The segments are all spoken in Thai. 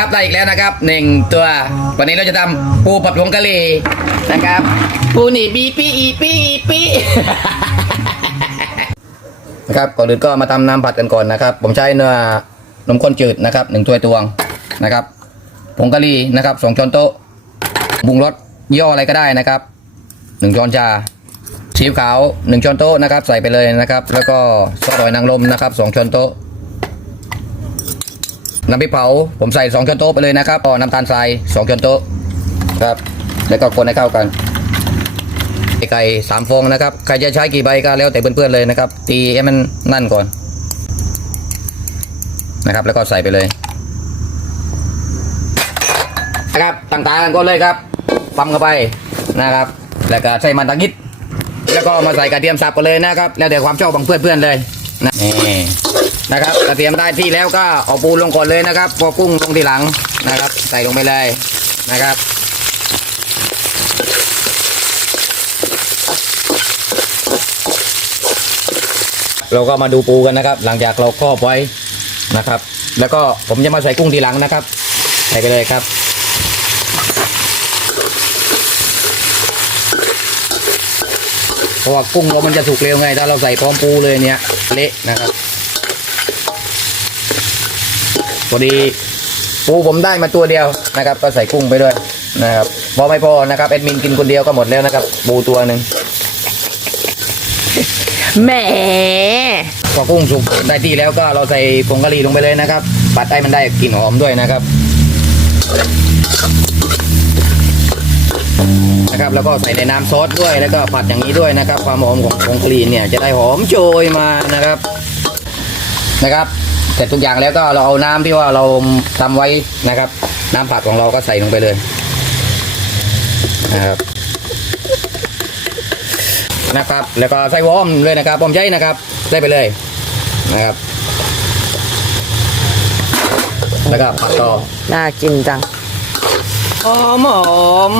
ครับได้อีกแล้วนะครับหนึ่งตัว วันนี้เราจะทำปูผัดผงกะหรี่นะครับ ปูนี่บีปีอีปีอีปีนะครับก่อนอื่นก็มาทำน้ำผัดกันก่อนนะครับ ผมใช้เนื้อนมข้นจืดนะครับหนึ่งถ้วยตวงนะครับผงกะหรี่นะครับสองช้อนโต๊ะปรุงรสย่ออะไรก็ได้นะครับหนึ่งช้อนชาซีอิ๊วขาวหนึ่งช้อนโต๊ะนะครับ ใส่ไปเลยนะครับ แล้วก็ซอสหอยนางรมนะครับสองช้อนโต๊ะ น้ำพริกเผา ผมใส่2ช้อนโต๊ะไปเลยนะครับก็น้ำตาลทราย2ช้อนโต๊ะครับ แล้วก็คนให้เข้ากันไก่สามฟองนะครับ ใครจะใช้กี่ใบก็แล้วแต่เพื่อนๆเลยนะครับ ตีให้มันนั่นก่อนนะครับ แล้วก็ใส่ไปเลยนะครับตั้งตากันก่อนเลยครับปั๊มเข้าไปนะครับ แล้วก็ใส่มันตะกิดแล้วก็มาใส่กระเทียมสับกันเลยนะครับ แล้วแต่ความชอบของเพื่อนๆเลยนะนี่ นะครับกระเทียมได้ที่แล้วก็เอาปูลงก่อนเลยนะครับ พอกุ้งลงทีหลังนะครับ ใส่ลงไปเลยนะครับเราก็มาดูปูกันนะครับ หลังจากเราครอบไว้นะครับ แล้วก็ผมจะมาใส่กุ้งทีหลังนะครับ ใส่ไปเลยครับ เพราะว่ากุ้งเรามันจะสุกเร็วไง ถ้าเราใส่พร้อมปูเลยเนี่ยเละนะครับ พอดีปูผมได้มาตัวเดียวนะครับ ก็ใส่กุ้งไปด้วยนะครับพอไม่พอนะครับแอดมินกินคนเดียวก็หมดแล้วนะครับ ปูตัวหนึ่งแหมพอกุ้งสุกได้ที่แล้วก็เราใส่ผงกะหรี่ลงไปเลยนะครับ ปัดให้มันได้กลิ่นหอมด้วยนะครับนะครับแล้วก็ใส่ในน้ำซอสด้วยแล้วก็ผัดอย่างนี้ด้วยนะครับ ความหอมของผงกะหรี่เนี่ยจะได้หอมโชยมานะครับนะครับ เสร็จทุกอย่างแล้วก็เราเอาน้ำที่ว่าเราทำไว้นะครับ น้ำผักของเราก็ใส่ลงไปเลยนะครับนะครับ แล้วก็ใส่วอร์มเลยนะครับผมใช้นะครับใส่ไปเลยนะครับ แล้วก็ผัดต่อน่ากินจังหอมหอม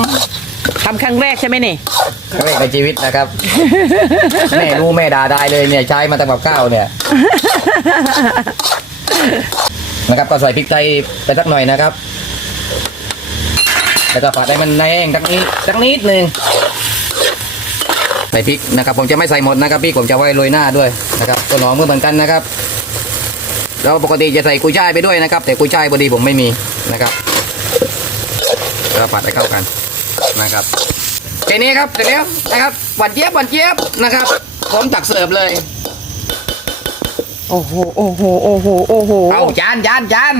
ทำครั้งแรกใช่ไหมนี่ครั้งแรกในชีวิตนะครับ แม่รู้แม่ด่าได้เลยเนี่ยใช้มาทำกับข้าวเนี่ย นะครับ ก็ใส่พริกไทยไปสักหน่อยนะครับ แล้วก็ผัดให้มันแห้งสักนิดสักนิดหนึ่งใส่พริกนะครับ ผมจะไม่ใส่หมดนะครับพี่ผมจะไว้โรยหน้าด้วยนะครับต้นหอมก็เหมือนกันนะครับแล้วปกติจะใส่กุยช่ายไปด้วยนะครับ แต่กุยช่ายพอดีผมไม่มีนะครับแล้วผัดให้เข้ากันนะครับแค่นี้ครับเสร็จแล้วนะครับหวานเจี๊ยบหวานเจี๊ยบนะครับผมตักเสิร์ฟเลย โอ้โห โอ้โห โอ้โห โอ้โห เอาจานจานจาน